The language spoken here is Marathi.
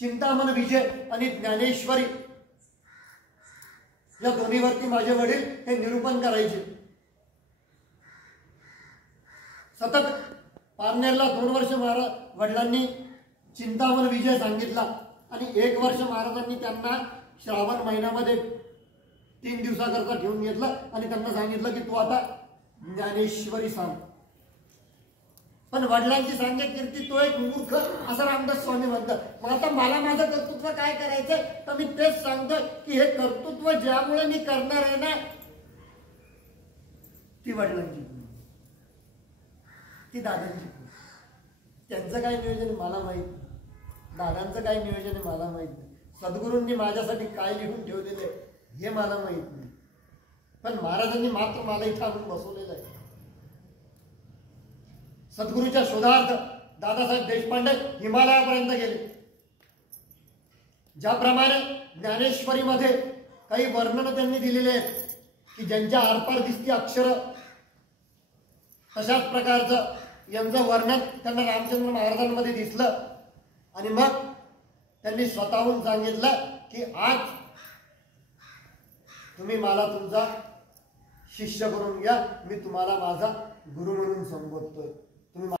चिंतामण विजय आणि ज्ञानेश्वरी या दोन्हीवरती माझे वडील हे निरूपण करायचे. सतत पारनेरला 2 वर्ष वडिलांनी चिंतामण विजय सांगितला आणि 1 वर्ष महाराजांनी त्यांना श्रावण महिन्यामध्ये 3 दिवसाकरता ठेवून घेतलं आणि त्यांना सांगितलं की तू आता ज्ञानेश्वरी सांग. पण वडिलांची सांगे कीर्ती तो एक मूर्ख असं रामदास स्वामी म्हणतात. मग आता मला माझं कर्तृत्व काय करायचंय तर मी तेच सांगतोय की हे कर्तृत्व ज्यामुळे मी करणार आहे ना ती वडिलांची ती दादांची. त्यांचं काय नियोजन मला माहित नाही, दादांचं काय नियोजन आहे मला माहित नाही, सद्गुरूंनी माझ्यासाठी काय लिहून ठेवलेलं आहे हे मला माहित नाही. पण महाराजांनी मात्र मला इथं आणून बसवलेलं आहे. सद्गुरूच्या शोधार्थ दादासाहेब देशपांडे हिमालयापर्यंत गेले. ज्याप्रमाणे ज्ञानेश्वरीमध्ये काही वर्णन त्यांनी दिलेले आहेत की ज्यांच्या आरपार दिसती अक्षर, तशाच प्रकारचं यांचं वर्णन त्यांना रामचंद्र महाराजांमध्ये दिसलं. आणि मग त्यांनी स्वतःहून सांगितलं की आज तुम्ही मला तुमचा शिष्य करून घ्या, मी तुम्हाला माझा गुरु म्हणून संबोधतोय. तुम्ही